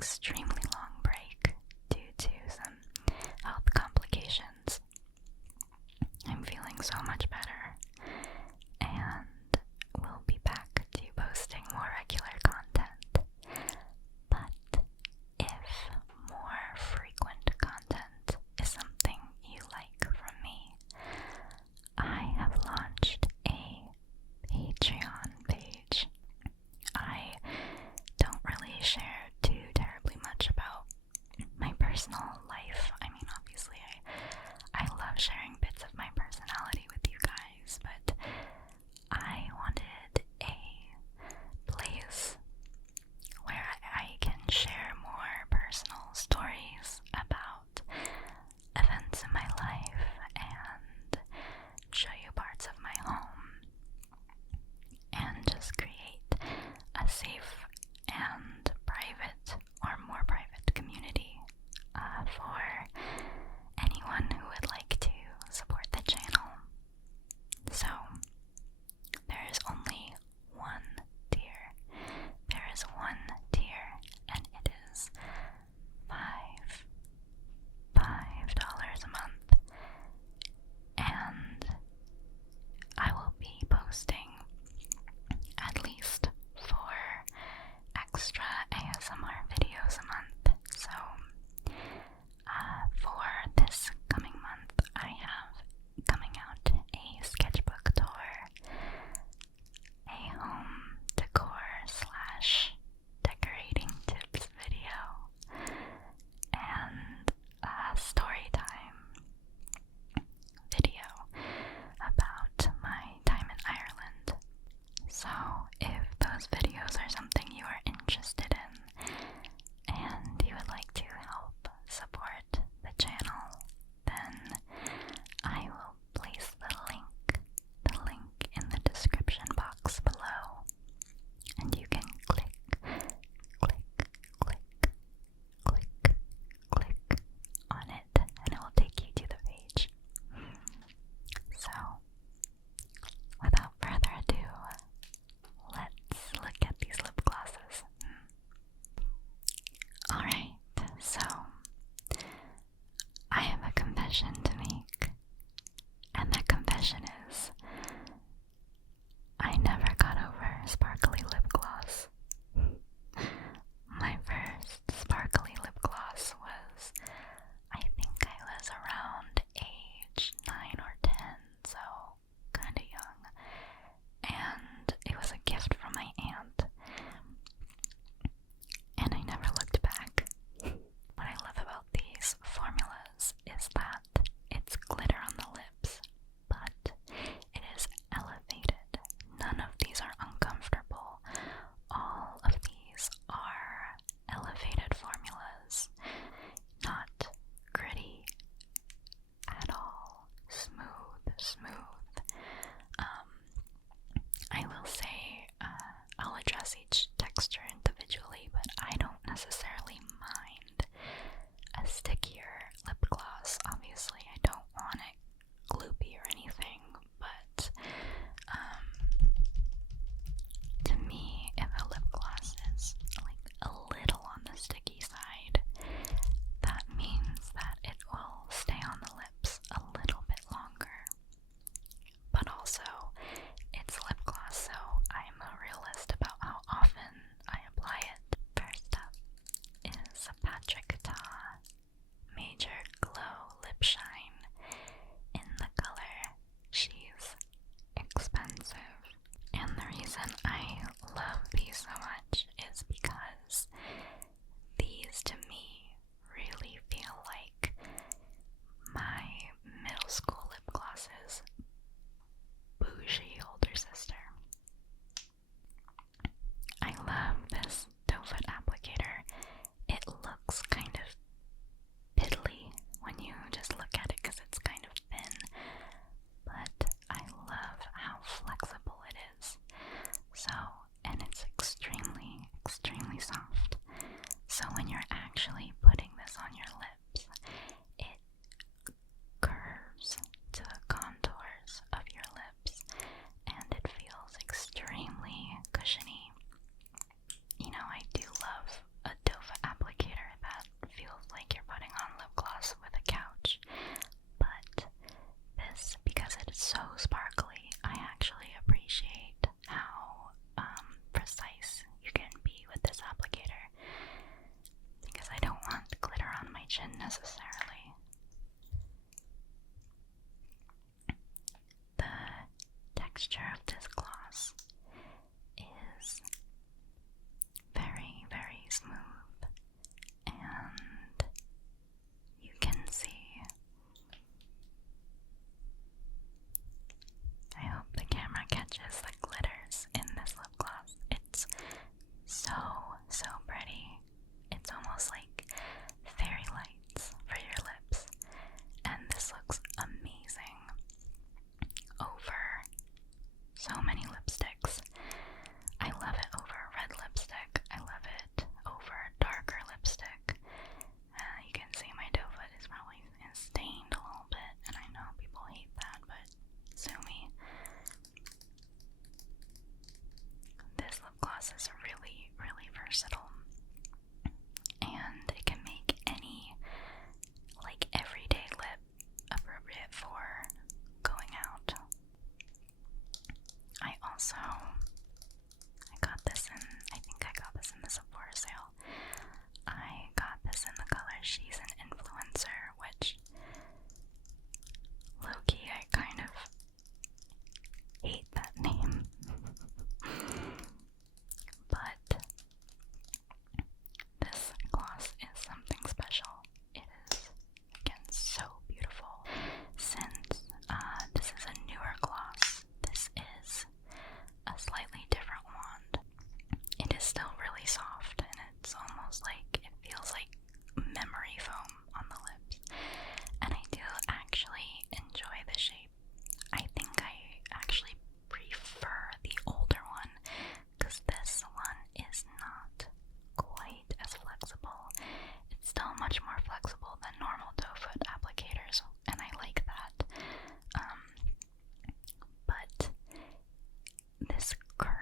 extremely long break due to some health complications. I'm feeling so much better, and we'll be back to posting more regular content. But if more frequent content is something you like from me, I have launched a Patreon page. I don't really share too terribly much about my personal life. I mean, obviously, I love sharing bits of my personality with you guys, but I wanted a place where I can share more personal stories about events in my life and show you parts of my home and just create a safe and private or more private community for anyone who would like to support the channel. So there is only one tier. There is one tier, and it is $5 a month. And I will be posting at least 4 extra ASMR videos a month. So for this coming month, I have coming out a sketchbook tour, a home decor / decorating tips video, and a story time video about my time in Ireland. So if those videos are something you are interested in and you would like to help support the channel, then I will place the link in the description box below, and you can click on it, and it will take you to the page. So, without further ado, let's look at these lip glosses. Alright, so I have a confession to make, and that confession is I never got over sparkly lip gloss. My first sparkly lip gloss was, I think I was around age 9 or 10, so kinda young, and it was a gift from my aunt, and I never looked back. What I love about these formulas is that it's glitter on the lips, but it is elevated. None of these are uncomfortable. All of these are elevated formulas, not gritty at all. Smooth. I will say, I'll address each texture individually, but I don't necessarily mind a stickier lip gloss. Obviously, I don't want it gloopy or anything, but to me, if a lip gloss is like a little on the sticky side, that means that it will stay on the lips a little bit longer. But also, it's lip gloss, so I'm a realist about how often I apply it. First up is a Patrick Ta Major Glow Lip Shine in the color She's Expensive. And the reason I love these so much is because these to me really feel like my middle school lip glosses bougie older sister. I love this doe foot applicator. It looks kind of piddly when you just look at it because it's kind of thin, but I love how flexible it is. So, and it's extremely gloss is very, very smooth, and you can see. I hope the camera catches the glitters in this lip gloss. It's so, so pretty. It's almost like fairy lights for your lips, and this looks amazing over so many lipsticks. I love it over red lipstick. I love it over darker lipstick. You can see my doe foot is probably stained a little bit, and I know people hate that, but sue me. This lip gloss is really, really versatile, and it can make any, like, everyday lip appropriate for going out. I think I got this in the Sephora sale. I got this in the color She's an Influencer, which, low-key, I kind of hate that name. But this gloss is something special. It is, again, so beautiful. Since this is a newer gloss, this is a slightly different wand. It is still really soft, and it's almost like, it feels like memory foam on the lips. And I do actually enjoy the shape. I think I actually prefer the older one, because this one is not quite as flexible. It's still much more flexible than normal doe foot applicators, and I like that. But this curve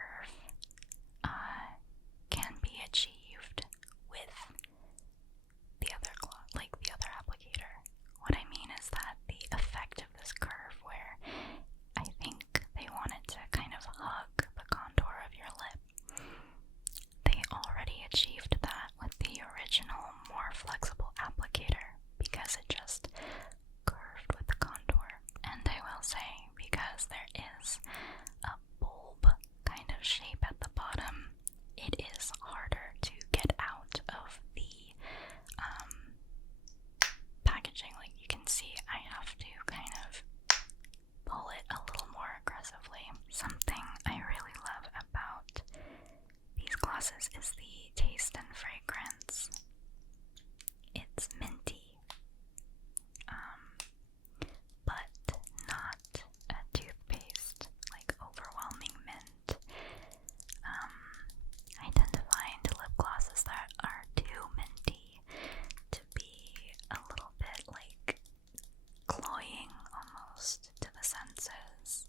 can be achieved with the other the other applicator. What I mean is that the effect of this curve, where I think they wanted to kind of hug the contour of your lip, they already achieved that with the original, more flexible applicator, because it just curved with the contour. And I will say, because there is a bulb kind of shape at the bottom, it is harder to get out of the packaging. Like, you can see I have to kind of pull it a little more aggressively. Something I really love about these glosses is the taste and fragrance. It's minty, but not a toothpaste, like overwhelming mint. I tend to find lip glosses that are too minty to be a little bit like cloying almost to the senses,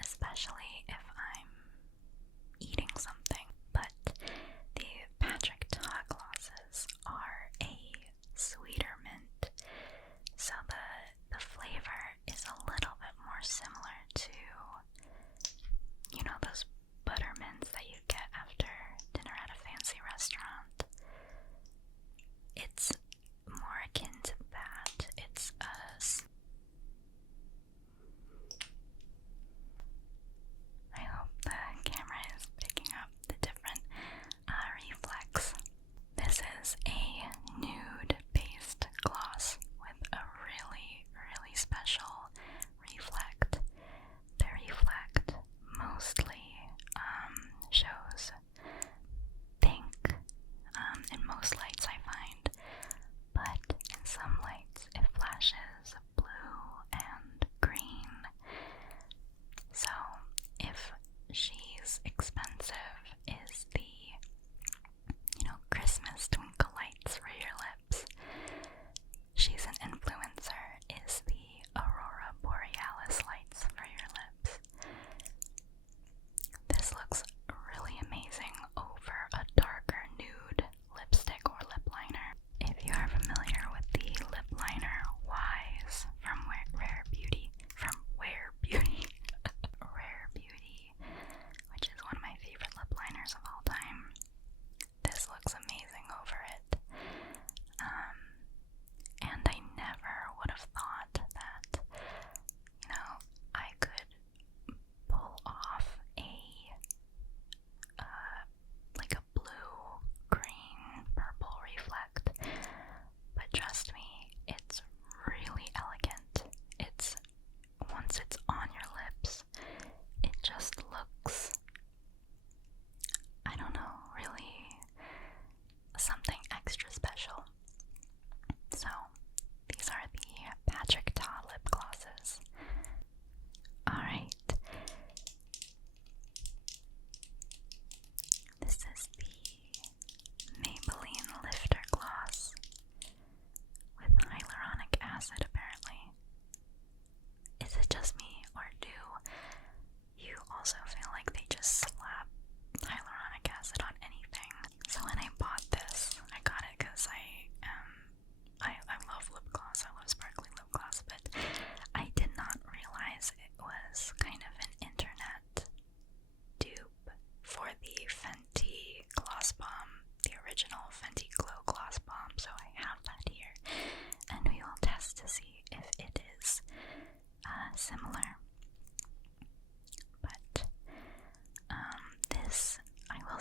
especially if I'm eating something. But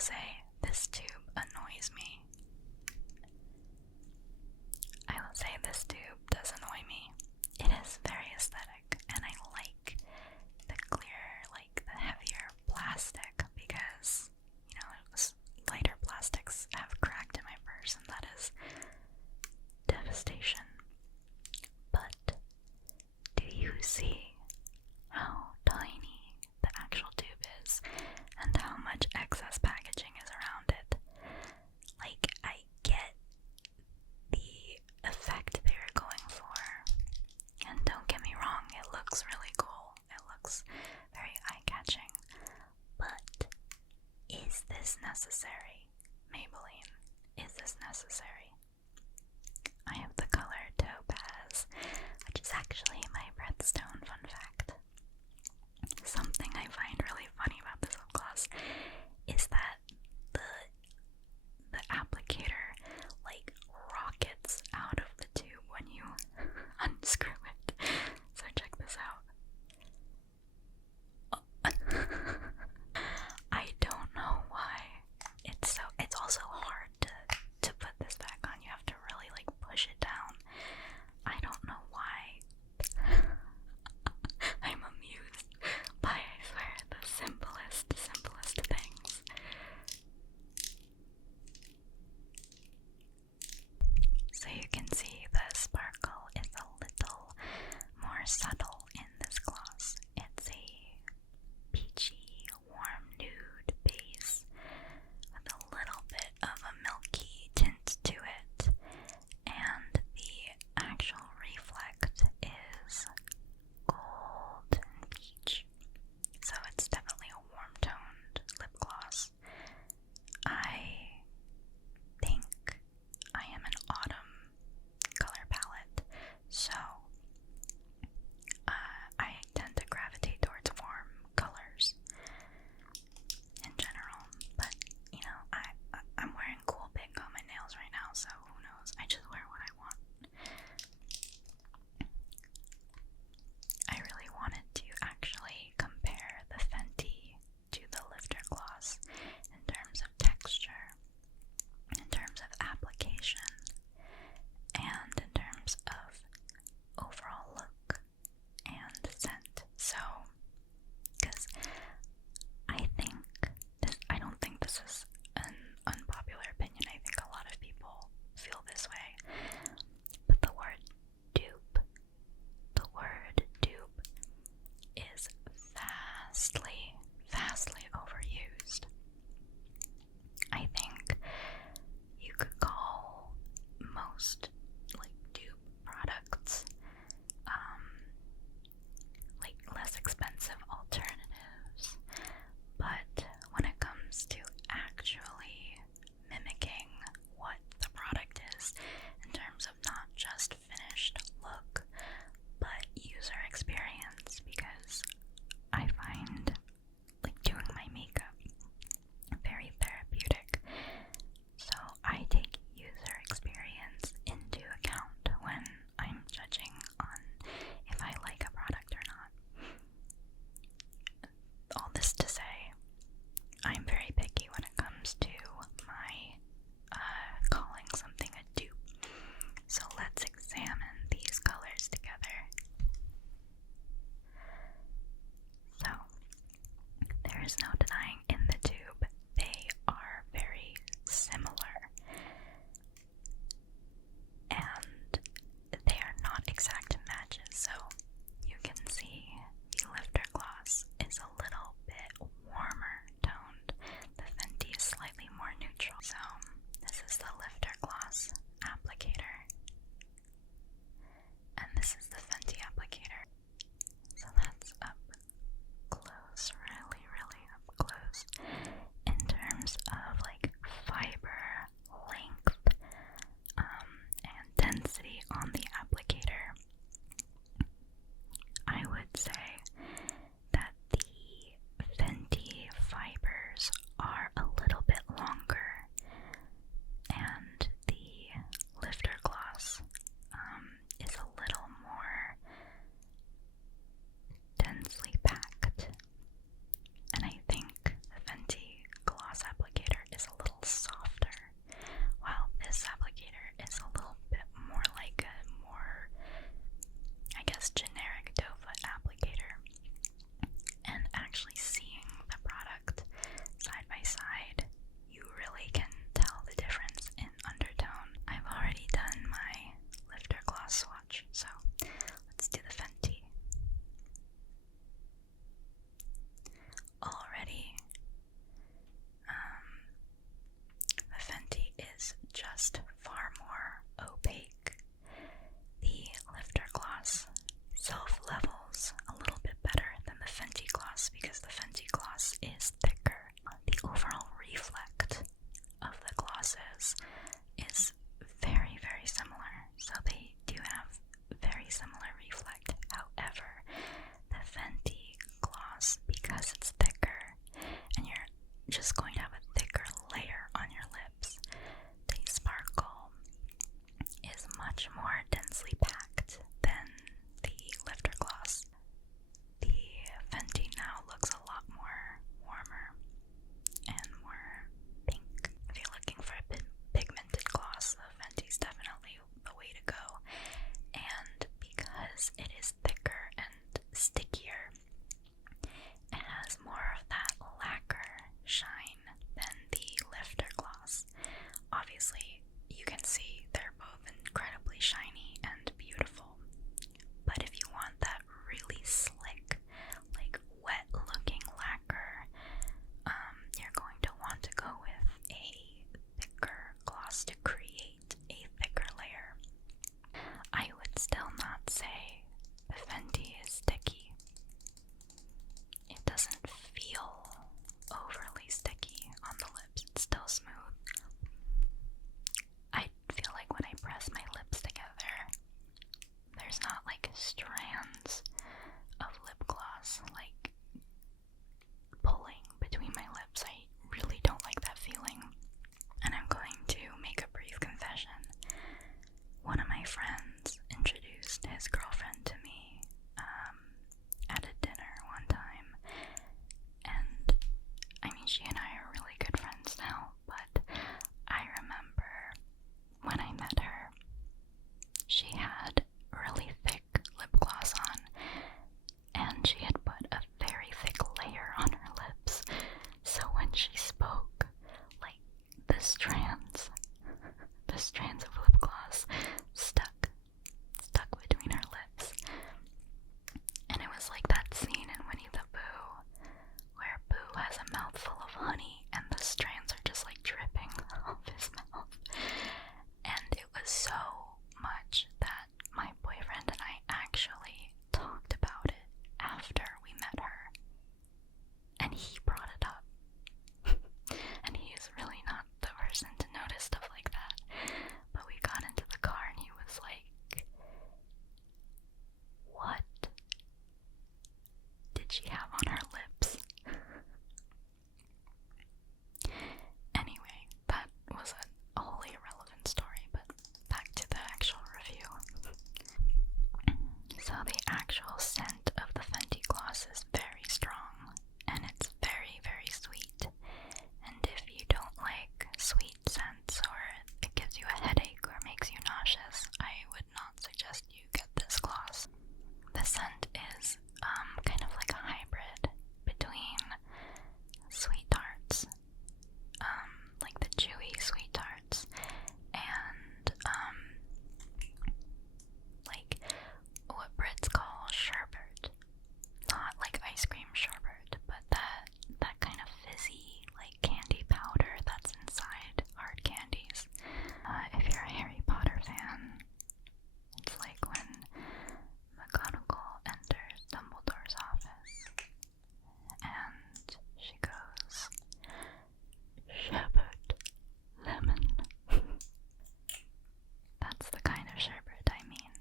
say this tube annoys me. I will say this tube does annoy me. It is very aesthetic, and I like the clear, like the heavier plastic, because, you know, lighter plastics have cracked in my purse, and that is devastation. But do you see how tiny the actual tube is and how much excess packaging is around it? Like, I get the effect they were going for, and don't get me wrong, it looks really cool. It looks very eye-catching, but is this necessary? Maybelline, is this necessary? I have the color Topaz, which is actually my birthstone, fun fact. Something I find really funny about this lip gloss is that the applicator like rockets out of the tube when you unscrew it. So check this out. I don't know why. It's also hard to put this back on. You have to really like push it down. I don't know why. I'm amused by, I swear, the simplest things. So you can see the sparkle is a little more subtle in this gloss. It's a peachy, warm nude base with a little bit of a milky tint to it, and the actual reflect is gold and peach. So it's definitely a warm-toned lip gloss. I think I am an autumn color palette, so I tend to gravitate towards warm colors in general, but you know, I'm wearing cool pink on my nails right now, so who knows, I just wear what I want. I really wanted to actually compare the Fenty to the Lifter Gloss in terms of texture, in terms of application, and in terms of overall look and scent. So, because I don't think this is an unpopular opinion. I think a lot of people feel this way. But the word dupe is vastly overused. I think you could call most like dupe products like less expensive alternatives, but when it comes to actually mimicking what the product is in terms of not just finished look but user experience, because I find like doing my makeup very therapeutic, so I take user experience into account when I'm judging on if I like a product or not. All this to say, I'm very picky when it comes to my calling something a dupe. So let's examine these colors together. So, there is no denying in the tube, they are very similar. And they are not exact matches, so you can see the Lifter Gloss is a little bit warmer toned. The Fenty is slightly more neutral. So this is the Lifter Gloss applicator, and this is the Fenty applicator. So that's up close, really up he brought it up. And he is really not the person to notice stuff like that. But we got into the car and he was like, what did she have on her lips? Anyway, that was a wholly irrelevant story, but back to the actual review. So the actual scent of the Fenty gloss is very strong, and it's very, very sweet. And if you don't like sweet scents, or it gives you a headache or makes you nauseous, I would not suggest you get this gloss. The scent is kind of like a hybrid between sweet tarts, like the chewy sweet tarts, and like what Brits call sherbet. Not like ice cream sherbet, but that kind of fizzy, like candy powder that's inside hard candies. If you're a Harry Potter fan, it's like when McGonagall enters Dumbledore's office and she goes, sherbet, lemon. That's the kind of sherbet I mean,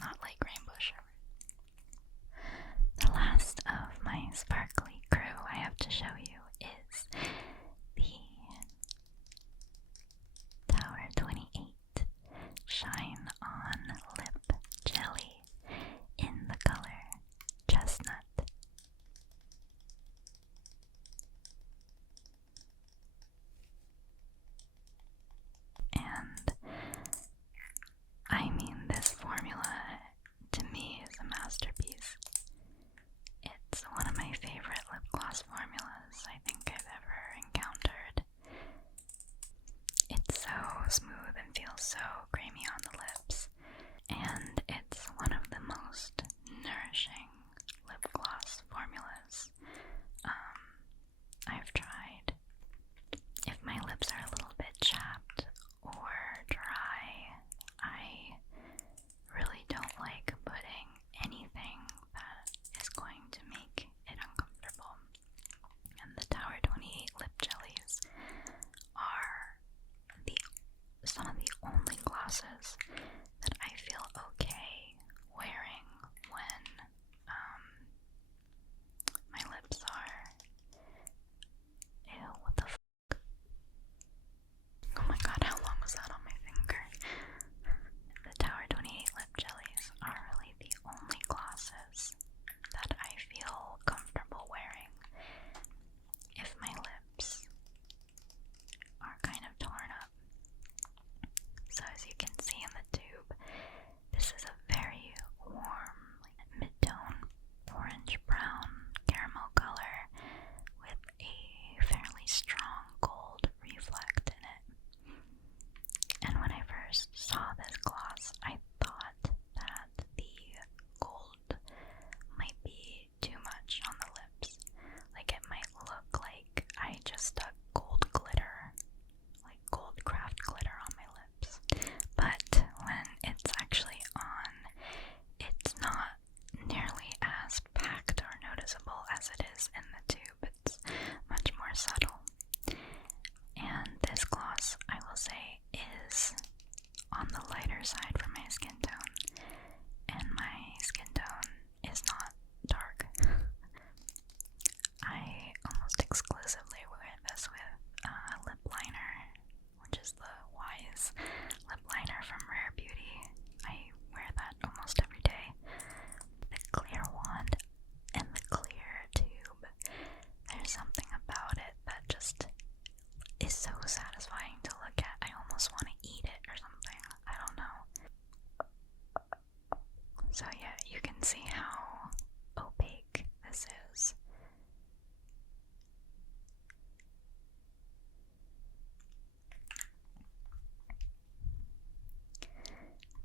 not like rainbow sherbet. The last of my sparkly crew I have to show you is the Tower 28 ShineOn Lip Jelly in the color Chestnut. And I mean, this formula to me is a masterpiece. It's one of my favorite lip gloss formulas I think I've ever encountered. It's so smooth and feels so creamy on the lips, and it's one of the most nourishing lip gloss formulas I've tried. If my lips are a little bit chapped or dry, I really don't like putting anything that is going to make it uncomfortable. And the Tower 28 lip jellies are some of the only glosses that I feel okay wearing when my lips are, ew, what the fuck? Oh my god, how long was that on my finger? The Tower 28 lip jellies are really the only glosses that I feel comfortable wearing if my lips are kind of torn up. So as you can see in the tube, this is a very warm, like mid-tone orange brown caramel color with a fairly strong gold reflect in it. And when I first saw this gloss, I thought that the gold might be too much on the lips. Like it might look like I just stuck gold glitter, like gold craft glitter on my lips. But when it's actually on, it's not nearly as packed or noticeable as it is in the tube. It's much more subtle. And this gloss, I will say, is on the lighter side for my skin tone. And my skin tone is not dark. I almost exclusively wear this with lip liner, which is the Wise lip liner from Rare Beauty. I wear that almost every day. The clear wand and the clear tube, there's something about it that just is so satisfying to look at. I almost want to eat it or something. I don't know. So yeah, you can see how opaque this is.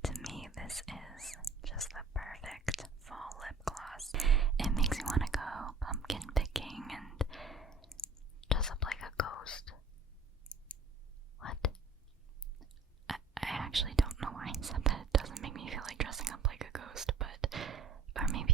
To me, this is just the perfect fall lip gloss. It makes me want to go pumpkin picking and dress up like a ghost. What? I actually don't know why I said that. It doesn't make me feel like dressing up like a ghost, but, or maybe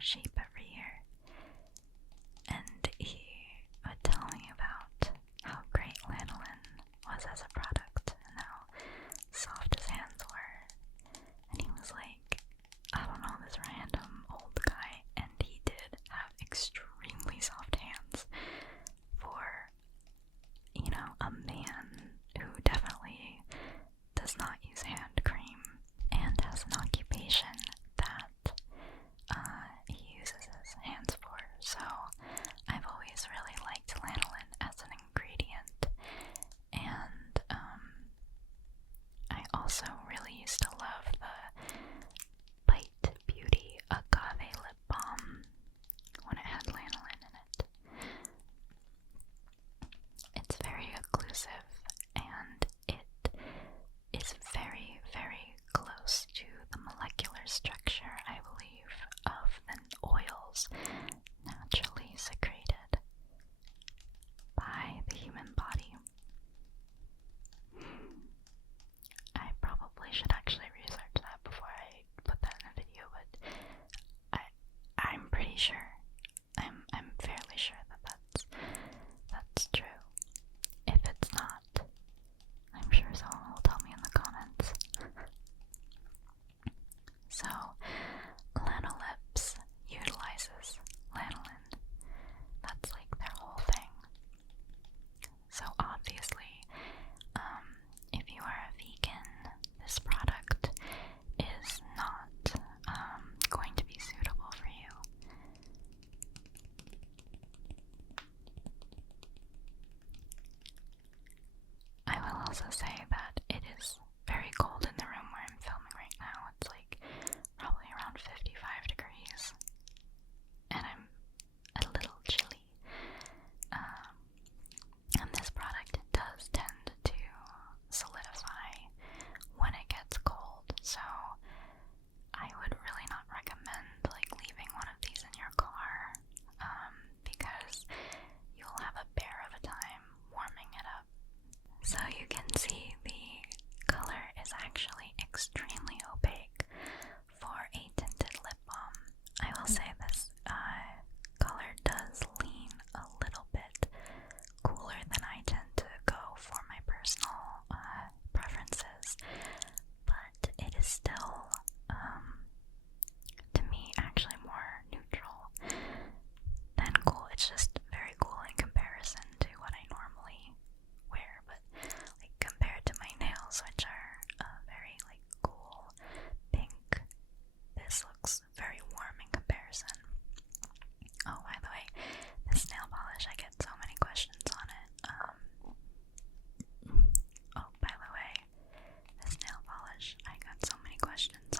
shape every year. And he would tell me about how great lanolin was as a product and how soft his hands were. And he was like, I don't know, this random old guy, and he did have extremely soft hands for, you know, a man who definitely does not use hand cream and has an occupation that he uses his hands for. So I've always really liked lanolin as an ingredient, and I also really used to love the Bite Beauty Agave Lip Balm when it had lanolin in it. It's very occlusive, and it is very, very close to the molecular structure, I believe, of the oils naturally secreted by the human body. I probably should actually research that before I put that in a video, but I'm pretty sure, I'm fairly sure that that's true. If it's not, I'm sure someone will tell me in the comments. So, Lanolips utilizes lanolin. That's like their whole thing. So obviously, if you are a vegan, this product is not going to be suitable for you. I will also say that it is very cold in the room where I'm filming right now. It's like probably around 55 degrees, and I'm a little chilly. And this product does tend to solidify when it gets cold, so I would really not recommend like leaving one of these in your car, because you'll have a bear of a time warming it up. So you can see the color is actually extremely opaque for a tinted lip balm. I will say this color does lean a little bit cooler than I tend to go for my personal preferences, but it is still, to me, actually more neutral than cool. It's just very cool in comparison to what I normally wear, but like compared to my nails, which are very like cool pink, this looks very warm in comparison. Oh, by the way, this nail polish, I get so many questions on it. Oh, by the way, this nail polish, I got so many questions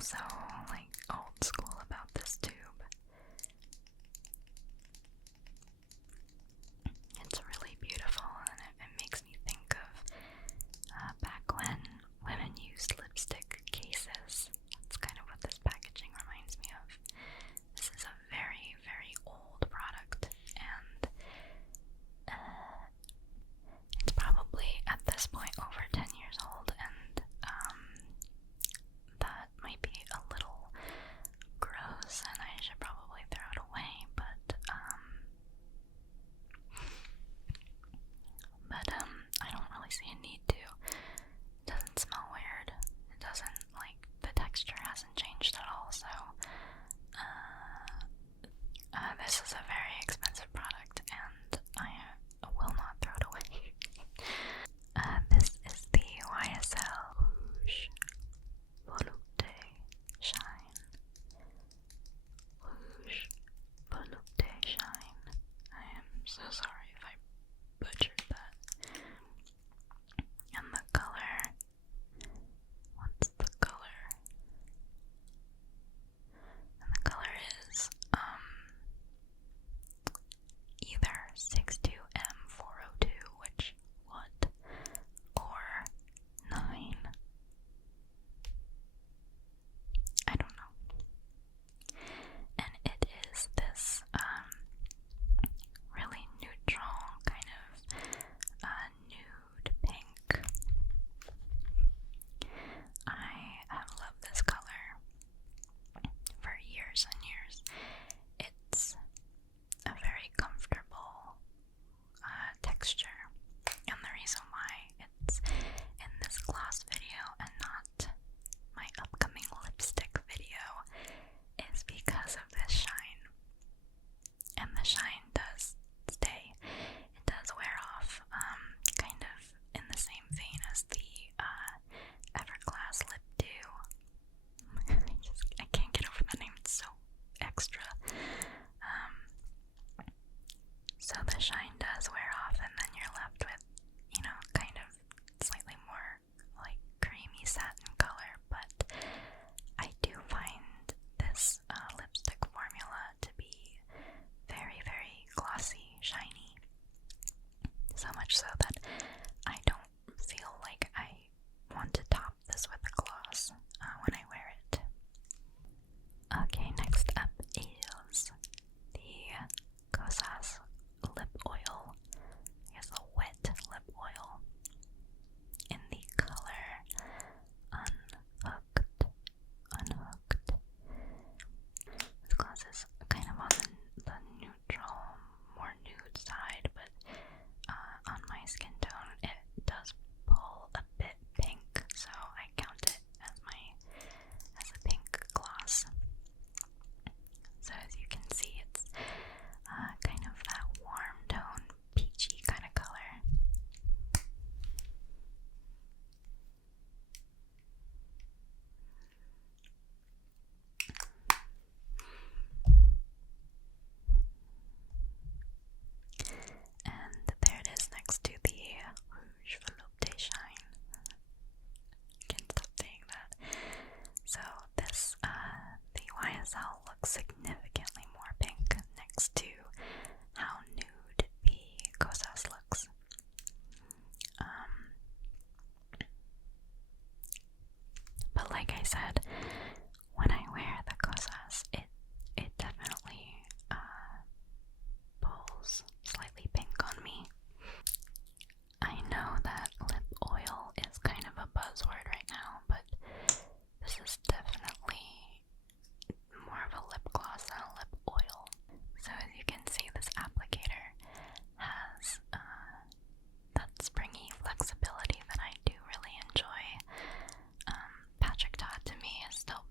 so, like, old school about this tube. It's really beautiful, and it makes me think of back when women used lipstick cases. That's kind of what this packaging reminds me of. This is a very, very old product, and it's probably at this point over 10 years old, and that might be a little gross, and I should probably throw it away, but I don't really see a need to. It doesn't smell weird. It doesn't, like, the texture hasn't changed at all, so this is a very expensive product, and I will not throw it away. This is the YSL Rouge Volupte Shine. Rouge Volupte Shine. I am so sorry if I butchered that. And the color, what's the color? And the color is, either 62M402, which, what? Or 9. I don't know. And it is this, really neutral kind of nude pink. I have loved this color for years and years. It's a very comfortable texture, and the reason why it's in this gloss video and not my upcoming lipstick video is because of this shine. And the shine does stay. It does wear off, kind of in the same vein as the Everglass Lip Dew. I can't get over the name, it's so extra. So the shine does wear off, and then you're left with, you know, kind of slightly more like creamy satin color, but I do find this lipstick formula to be very, very glossy, shiny. So much so that I don't feel like I want to top this with a gloss when I wear it. Okay, next up is the Kosas Lip Oil. I guess a wet lip oil in the color Unhooked. This gloss is kind of on the neutral, more nude side, but on my skin tone it does pull a bit pink, so I count it as a pink gloss. So as you can see, it's kind of that warm tone, peachy kind of color. And there it is next to the Rouge Volupte Shine. Can't stop saying that. So this, the YSL looks significantly more pink next to how nude the Kosas looks. But like I said, when I wear the Kosas, it definitely pulls slightly pink on me. I know that lip oil is kind of a buzzword right now, but this is definitely more of a lip gloss than a lip oil. So as you can see, this applicator has that springy flexibility that I do really enjoy. Patrick Tarte to me is still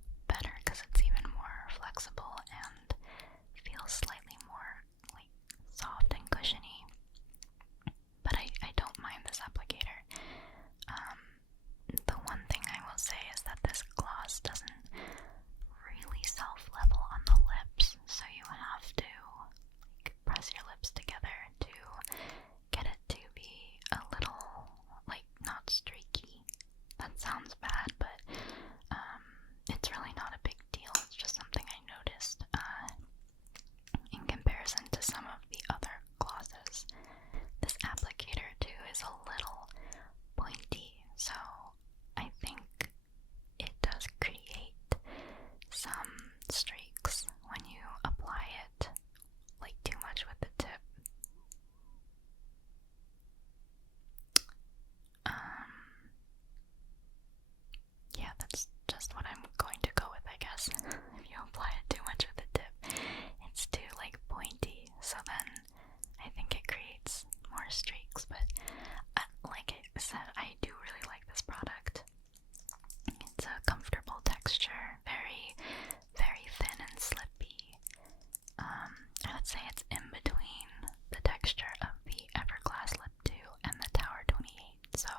say it's in between the texture of the Everglass Lip 2 and the Tower 28, so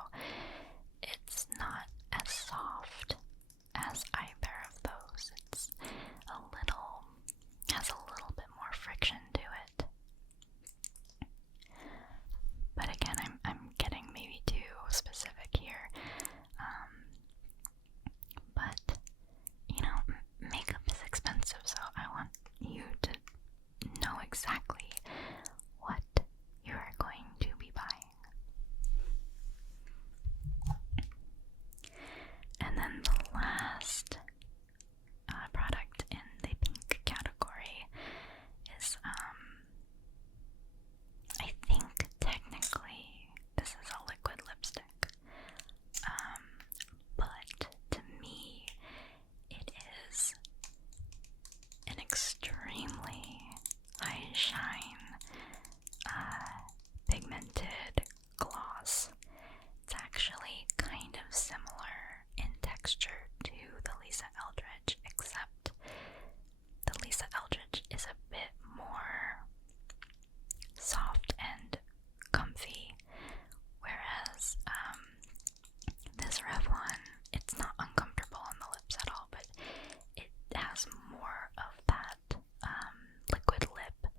it's not as soft as either of those. It's has a little bit more friction to it. But again, I'm getting maybe too specific here. But, you know, makeup is expensive, so I want you to know exactly what you are going to be buying. And then the last product in the pink category is, I think technically this is a liquid lipstick, but to me it is an extremely high shine pigmented gloss. It's actually kind of similar in texture to the Lisa Eldridge, except the Lisa Eldridge is a bit more soft and comfy, whereas this Revlon, it's not uncomfortable on the lips at all, but it has more of that liquid lip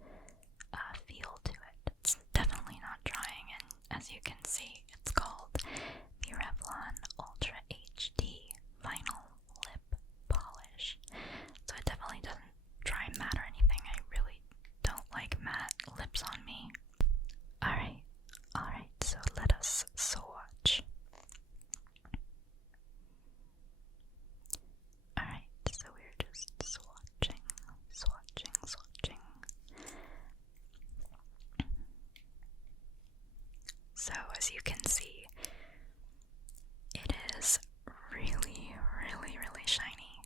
feel to it. It's definitely not drying, and as you can see, it's called the Revlon Ultra HD Vinyl Lip Polish. So it definitely doesn't dry and matte or anything. I really don't like matte lips on me. Alright, so let us swatch. Alright, so we're just swatching. So as you can see, it is really, really, really shiny.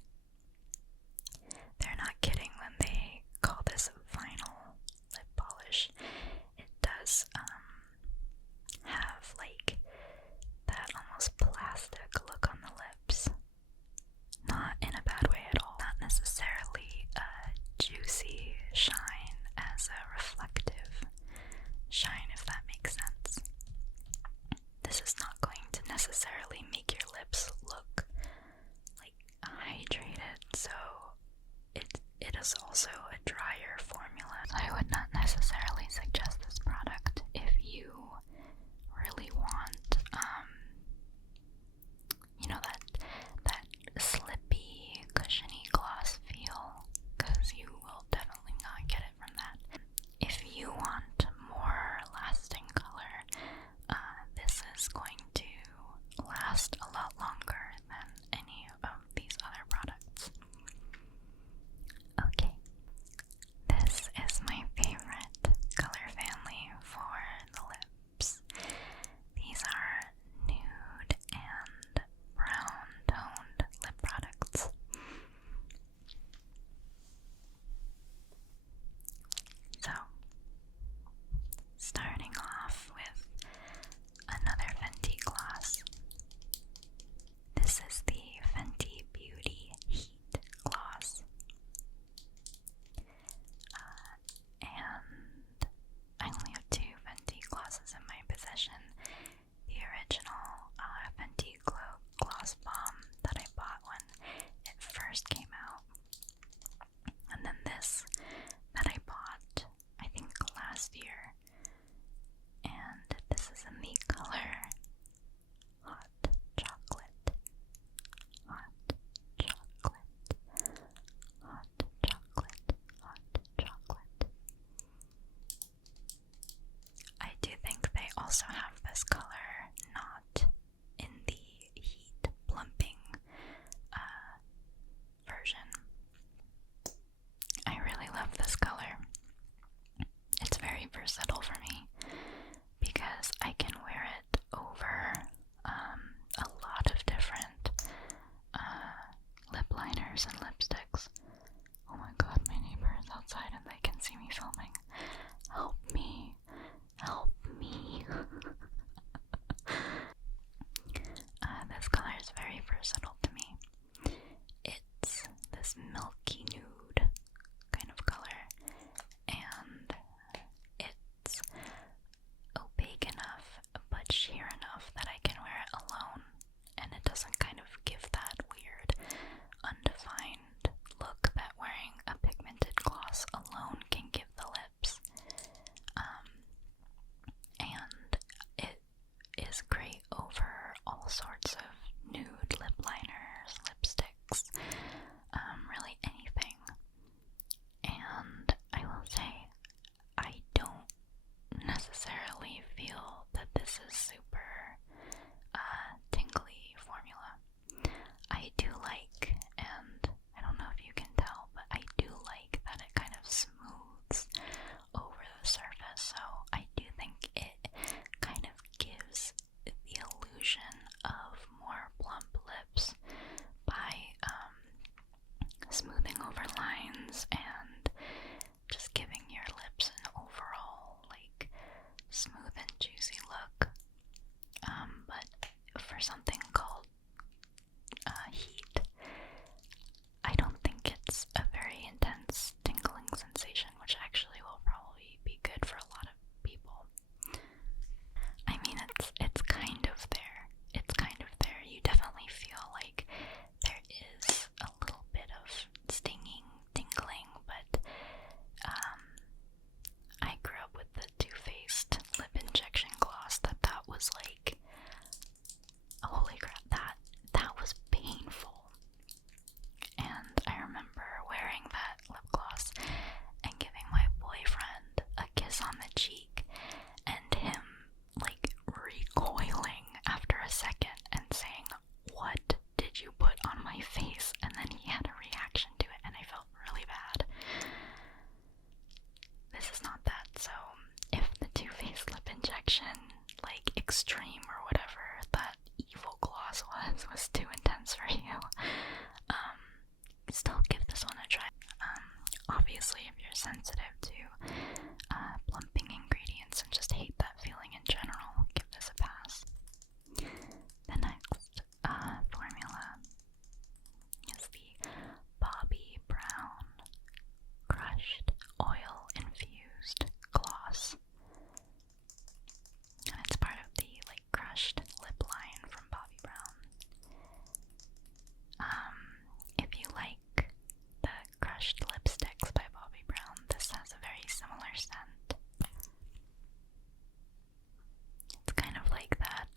They're not kidding when they call this vinyl lip polish. It does have like that almost plastic look on the lips. Not in a bad way at all. Not necessarily a juicy shine as a reflective shine, if that makes sense. This is not going to necessarily make your lips look like hydrated, so it is also a drier formula. I would not necessarily suggest this product if you really want, you know, that slippy, cushiony gloss feel, because you will definitely not get it from that. If you want more lasting color, this is going to last a lot longer than any of these other products. Okay, this is my favorite color family for the lips. These are nude and brown toned lip products. So, starting off with another Fenty gloss. This is the Fenty Beauty Heat Gloss. And I only have two Fenty glosses in my possession. The original Fenty Gloss Balm that I bought when it first came out. And then this that I bought, I think last year. And this is in the color Hot Chocolate. Hot Chocolate. Hot Chocolate. Hot Chocolate. I do think they also have this color not in the heat plumping version. I really love this color. It's very versatile for me because I can wear it over a lot of different lip liners and lipsticks. Oh my god, my neighbor is outside and they can see me filming. Help me. Help me. This color is very versatile to me. It's this milky nude kind of color, and lipsticks, really anything. And I will say, I don't necessarily feel that this is super tingly formula. I do like, and I don't know if you can tell, but I do like that it kind of smooths over the surface, so I do think it kind of gives the illusion of more plump lips by smoothing over lines and just giving your lips an overall like smooth and juicy look. But for something called heat, I don't think it's a very intense tingling sensation, which actually will probably be good for a lot of people. I mean, it's kind of there. It's kind of there. You definitely feel like there is a little bit of stinging, tingling, but I grew up with the Too Faced lip injection gloss that was like, holy crap, that was painful. And I remember wearing that lip gloss and giving my boyfriend a kiss on the cheek, and him like recoiling after a second and saying, "What did you put on my face?" And then he had a reaction to it, and I felt really bad. This is not that, so if the Too Faced lip injection, like extreme or whatever that evil gloss was too intense for you, still give this one a try. Obviously, if you're sensitive to plumping ingredients and just hate that feeling in general, give this a pass. The next formula is the Bobbi Brown Crushed Oil-Infused Gloss. And it's part of the like crushed lip line from Bobbi Brown. If you like the crushed lipsticks by Bobbi Brown, this has a very similar scent. It's kind of like that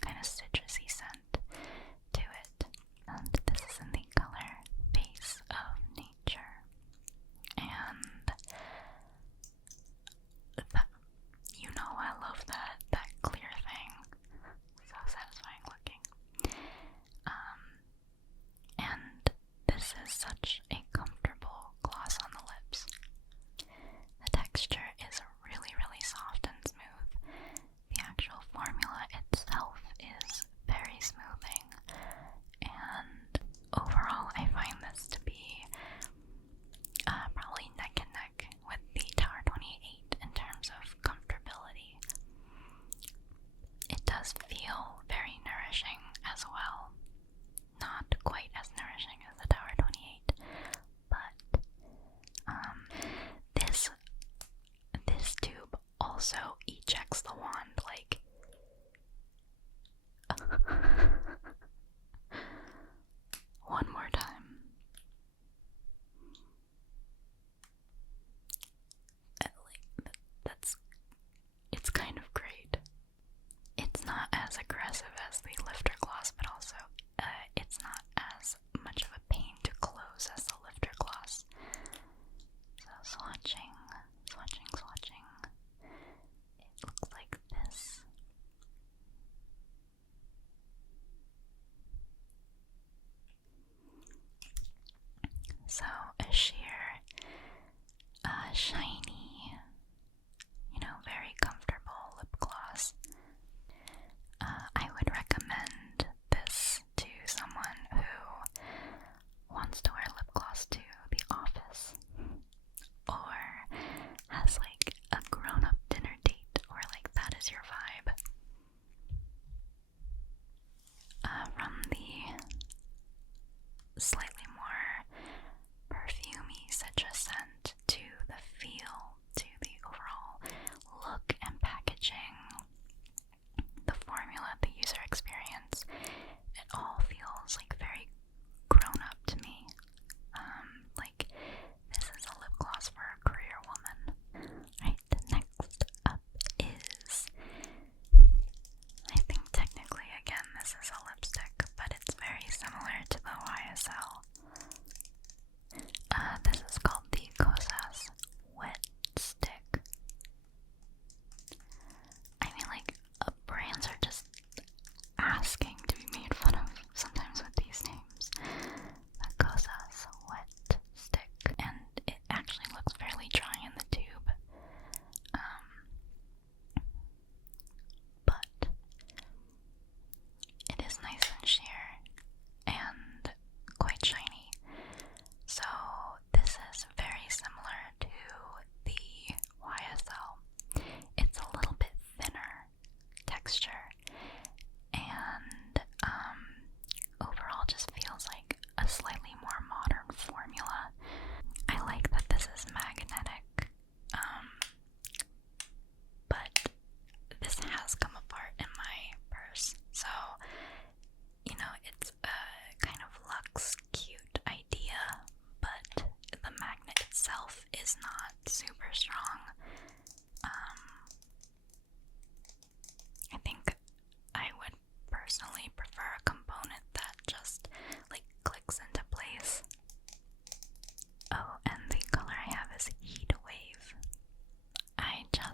kind of citrusy scent to it. And this is in the color Face of Nature. And that, you know, I love that clear thing. So satisfying looking. And this is such a comfortable gloss on the lips. The texture is really, really soft and smooth. The actual formula itself is very smoothing, and overall I find this to be probably neck and neck with the Tower 28 in terms of comfortability. It does feel very nourishing as well. Not quite as nourishing as the Tower 28, but this tube also ejects the wand like one more time. It's kind of great. It's not as aggressive as the lifter gloss, but also it's not as much of a pain to close as the lifter gloss. So swatching. It looks like this. So a sheer, shiny, very comfortable lip gloss. I would recommend this to someone who wants to wear lip gloss to the office, or has like a grown-up dinner date, or like that is your vibe. From the slightly more perfumey citrus scent to the feel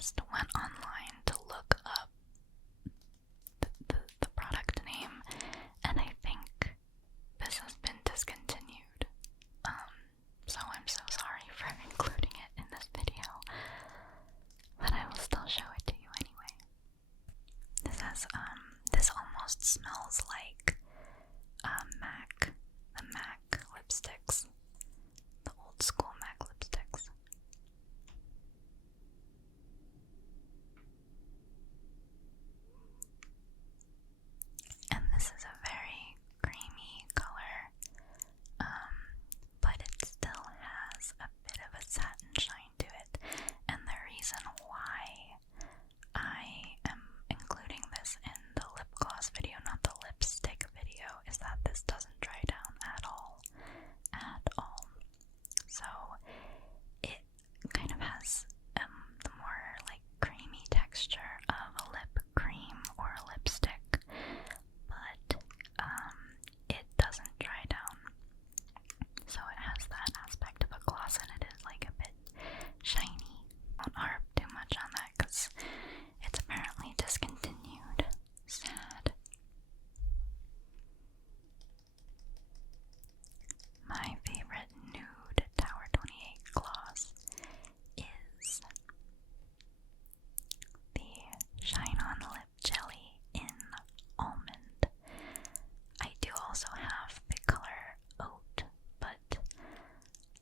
just went online to look up the product name, and I think this has been discontinued. So I'm so sorry for including it in this video, but I will still show it to you anyway. This has, this almost smells like, the MAC lipsticks. The old school MAC lipsticks. And this is a very creamy color, but it still has a bit of a satin shine to it. And the reason why I am including this in the lip gloss video, not the lipstick video, is that this doesn't dry down at all. At all. So it kind of has the more like creamy texture of a lip cream or a lipstick, but it doesn't dry down. So it has that aspect of a gloss, and it is like a bit shiny. Won't harp too much on that because it's apparently discontinued. Sad. My favorite nude Tower 28 gloss is the ShineOn Lip Jelly in Almond. I do also have the color Oat, but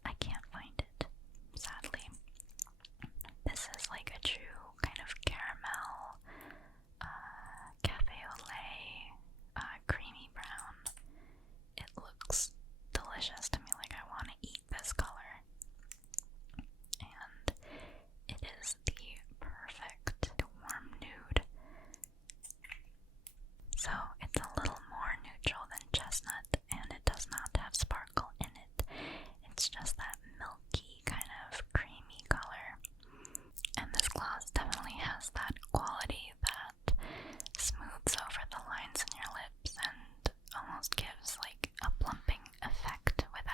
I can't find it, sadly. This is like a true kind of caramel, cafe au lait, creamy brown. It looks delicious to me, like I want to eat this color. And it is the perfect warm nude. So it's a little more neutral than Chestnut, and it does not have sparkle in it. It's just that milky kind of creamy color. And this gloss definitely has that quality that smooths over the lines in your lips and almost gives like a plumping effect without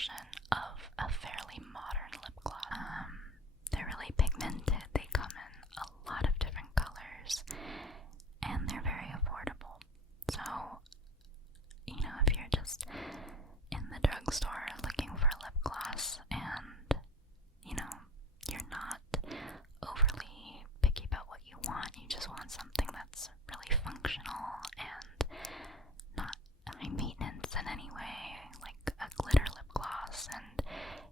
version of a fairly modern lip gloss. They're really pigmented. They come in a lot of different colors, and they're very affordable. So, you know, if you're just in the drugstore looking for a lip gloss and, you know, you're not overly picky about what you want, you just want something that's really functional and not high maintenance in any way, like a glitter lip gloss, and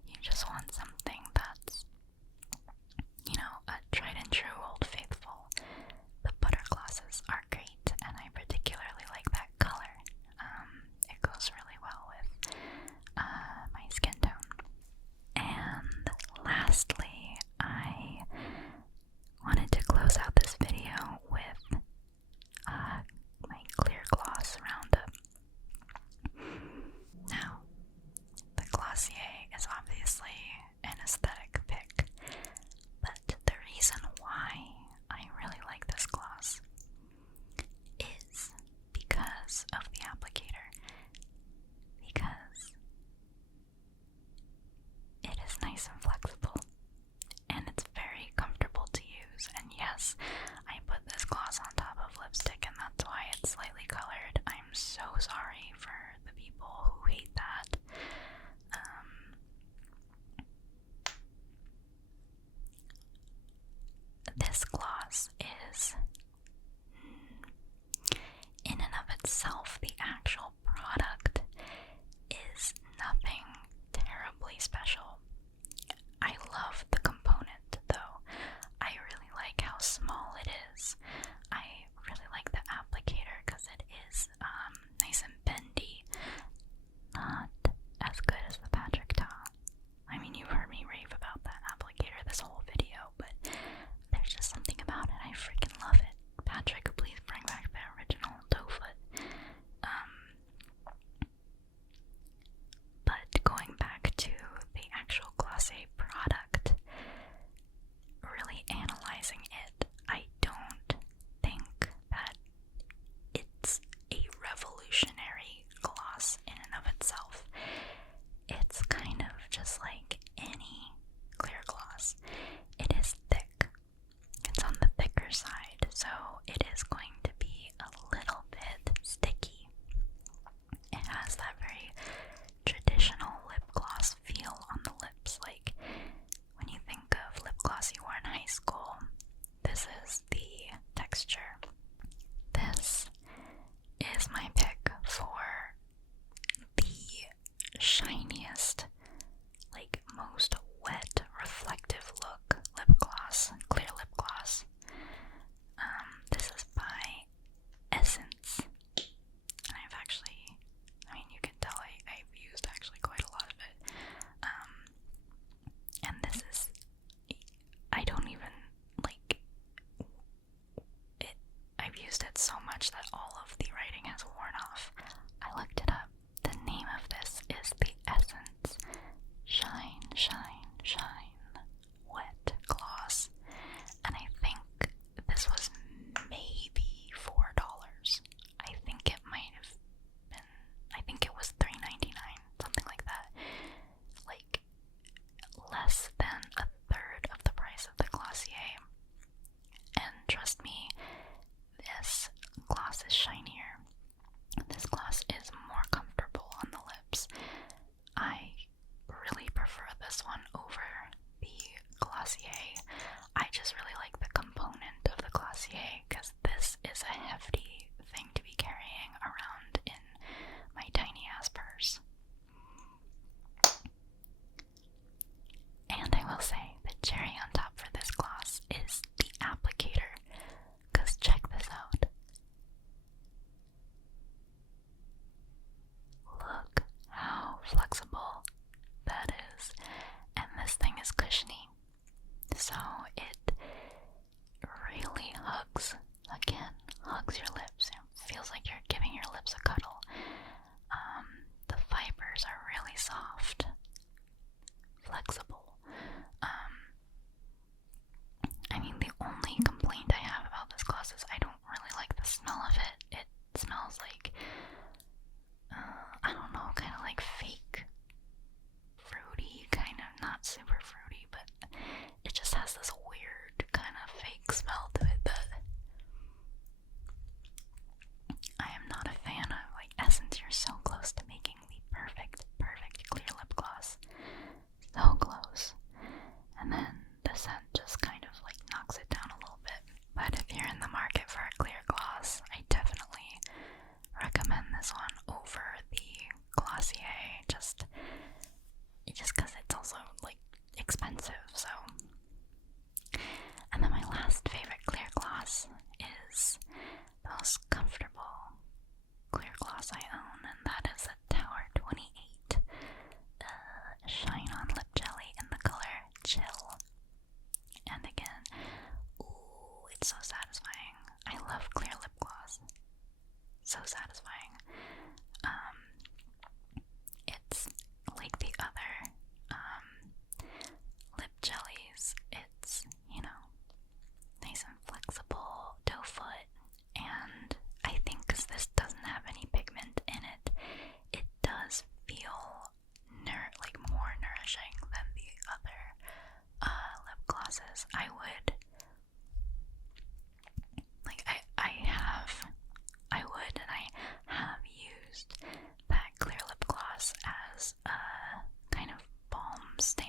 you just want something that's, you know, a tried and true Old Faithful. The butter glosses are great, and I particularly like that color. It goes really well with my skin tone. And lastly, I wanted to close out this video with my clear gloss roundup. Now, the Glossier is obviously an aesthetic pick, but the reason why I really like this gloss is because of the applicator. Because it is nice and flexible, and it's very comfortable to use. And yes, I put this gloss on top of lipstick, and that's why it's slightly colored. I'm so sorry for the people who hate that. This gloss is, in and of itself, the actual product is nothing terribly special. I love the component, though. I really like how small it is. I really like the applicator because it is nice and bendy. Not as good as the Patrick Ta. I mean, you've heard me rave about that applicator this whole video, but there's just something about it. I freaking love it. Patrick, please bring back the original doe foot. But going back to the actual Glossier product, really analyzing it, I don't think that it's a revolutionary gloss in and of itself. It's kind of just like any clear gloss. It is thick. It's on the thicker side, so it is going to be a little bit sticky. It has that very traditional lip gloss feel on the lips. Like when you think of lip gloss you wore in high school, this is the texture. This is my pick for the shiniest, like most wet, reflective look lip gloss, clear lip gloss. This is by Essence, and I've actually, I mean, you can tell I've used actually quite a lot of it. And this is, I don't even, like, it, I've used it so much that all of the writing has worn off. I looked it up. The name of this is the Essence Shine, Shine, Shine Wet Gloss. And I think this was maybe $4. I think it might have been, I think it was $3.99, something like that. Like, less than a third of the price of the Glossier. And trust me, this gloss is shinier. This gloss is more comfortable on the lips. I really prefer this one over the Glossier. I just really like the component of the Glossier because this is a hefty thing to be carrying around in my tiny ass purse. And I will say the cherry on top for this gloss is the applicator, because check this out. Look how flexible that is. And this thing is cushiony. So it really hugs, again, hugs your lips. It feels like you're giving your lips a cuddle. The fibers are really soft, flexible. I mean, the only complaint I have about this gloss is I don't really like the smell of it. It smells like, I don't know, kind of like fake is a kind of balm stain